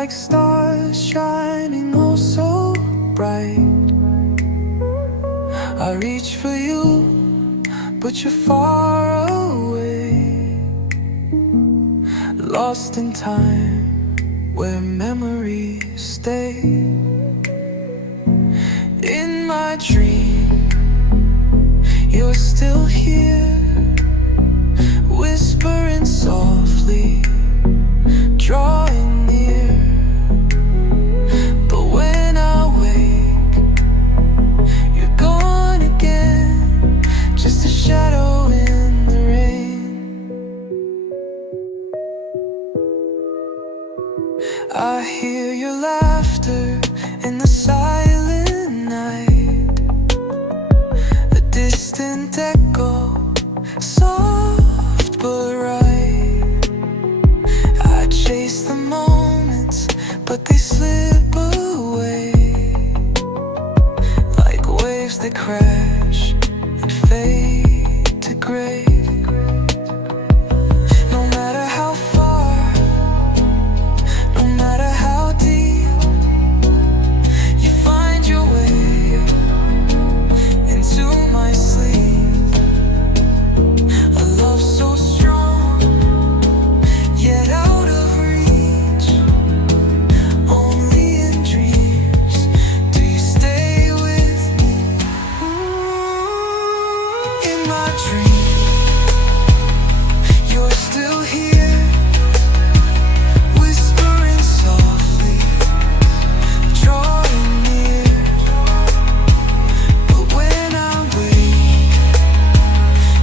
like stars shining oh so bright. I reach for you, but you're far away, lost in time where memories stay. In my dream, you're still here, whispering softly, drawing near. But when I wake, you're gone again, just a shadow in the rain. I hear your laughter in the silent night, a distant echo, soft but right. I chase the moments, but they slip away, like waves that crash and fade to gray. No matter how far, no matter how deep, you find your way into my sleep. A love so strong, yet out of reach. Only in dreams do you stay with me. In my dream, you're still here, whispering softly, drawing near. But when I wake,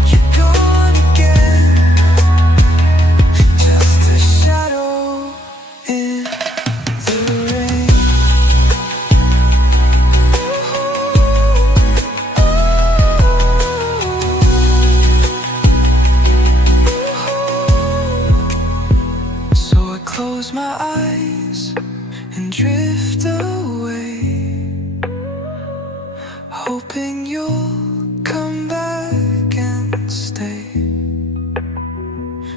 you're gone again, just a shadow in the rain. So I close my eyes and drift away, hoping you'll come back and stay.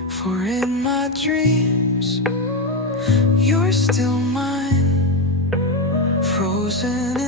For in my dreams, you're still mine, frozen